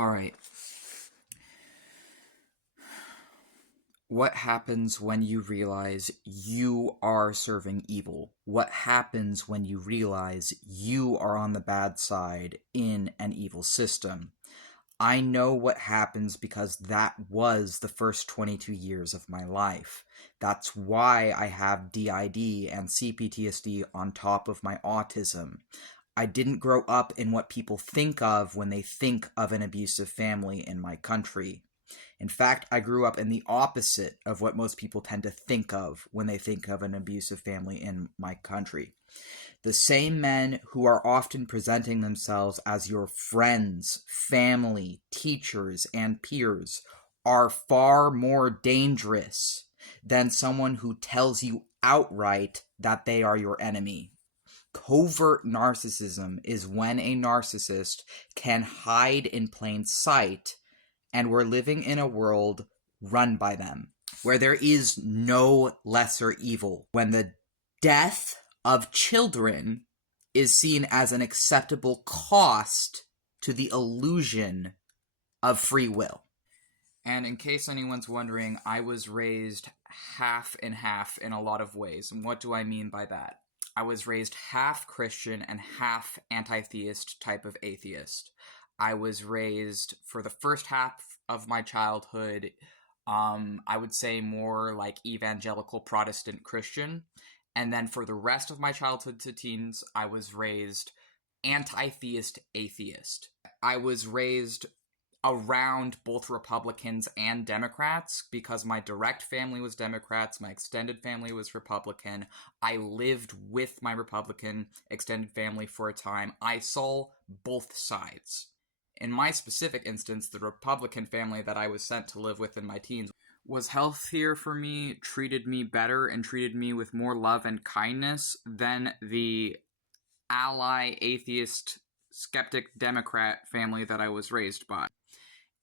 All right. What happens when you realize you are serving evil? What happens when you realize you are on the bad side in an evil system? I know what happens because that was the first 22 years of my life. That's why I have DID and CPTSD on top of my autism. I didn't grow up in what people think of when they think of an abusive family in my country. In fact, I grew up in the opposite of what most people tend to think of when they think of an abusive family in my country. The same men who are often presenting themselves as your friends, family, teachers, and peers are far more dangerous than someone who tells you outright that they are your enemy. Covert narcissism is when a narcissist can hide in plain sight, and we're living in a world run by them, where there is no lesser evil, when the death of children is seen as an acceptable cost to the illusion of free will. And in case anyone's wondering, I was raised half and half in a lot of ways. And what do I mean by that? I was raised half Christian and half anti-theist type of atheist. I was raised for the first half of my childhood, I would say more like evangelical Protestant Christian. And then for the rest of my childhood to teens, I was raised anti-theist atheist. I was raised around both Republicans and Democrats because my direct family was Democrats, my extended family was Republican. I lived with my Republican extended family for a time. I saw both sides. In my specific instance, the Republican family that I was sent to live with in my teens was healthier for me, treated me better, and treated me with more love and kindness than the ally, atheist, skeptic Democrat family that I was raised by.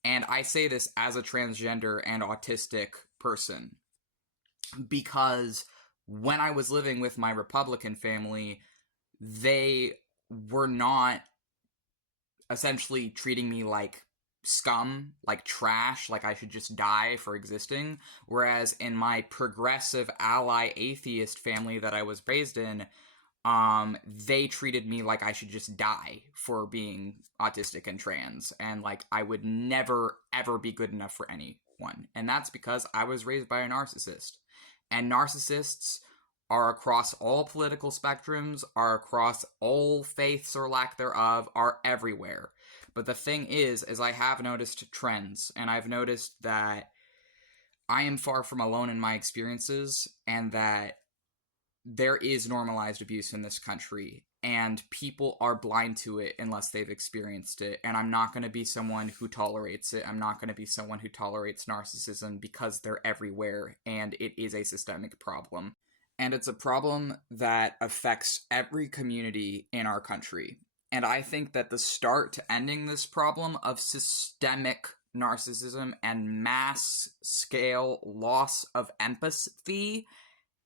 And I say this as a transgender and autistic person because when I was living with my Republican family, they were not essentially treating me like scum, like trash, like I should just die for existing. Whereas in my progressive ally atheist family that I was raised in, they treated me like I should just die for being autistic and trans, and like I would never ever be good enough for anyone. And that's because I was raised by a narcissist. And narcissists are across all political spectrums, are across all faiths or lack thereof, are everywhere. But the thing is I have noticed trends, and I've noticed that I am far from alone in my experiences, and that there is normalized abuse in this country, and people are blind to it unless they've experienced it. And I'm not going to be someone who tolerates it. I'm not going to be someone who tolerates narcissism because they're everywhere, and it is a systemic problem. And it's a problem that affects every community in our country. And I think that the start to ending this problem of systemic narcissism and mass scale loss of empathy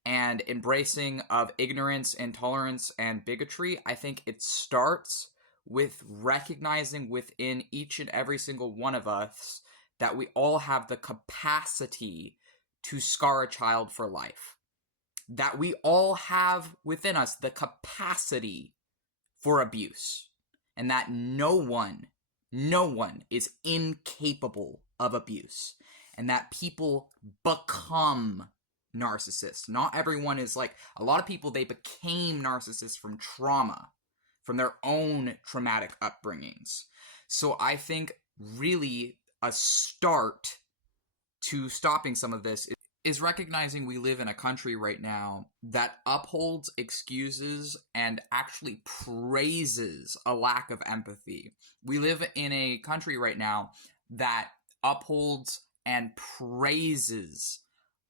and embracing of ignorance, intolerance, and bigotry, I think it starts with recognizing within each and every single one of us that we all have the capacity to scar a child for life. That we all have within us the capacity for abuse. And that no one is incapable of abuse. And that people become narcissists. Not everyone is like, a lot of people, they became narcissists from trauma, from their own traumatic upbringings. So I think really a start to stopping some of this is recognizing we live in a country right now that upholds, excuses, and actually praises a lack of empathy. We live in a country right now that upholds and praises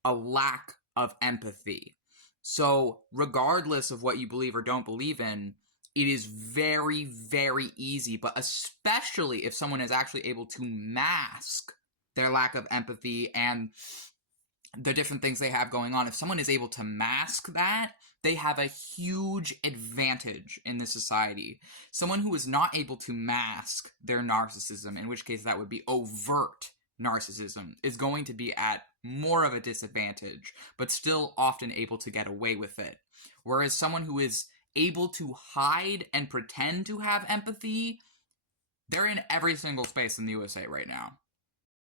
a lack of empathy. So regardless of what you believe or don't believe in, it is very, very easy, but especially if someone is actually able to mask their lack of empathy and the different things they have going on, if someone is able to mask that, they have a huge advantage in the society. Someone who is not able to mask their narcissism, in which case that would be overt narcissism, is going to be at more of a disadvantage, but still often able to get away with it. Whereas someone who is able to hide and pretend to have empathy, they're in every single space in the USA right now.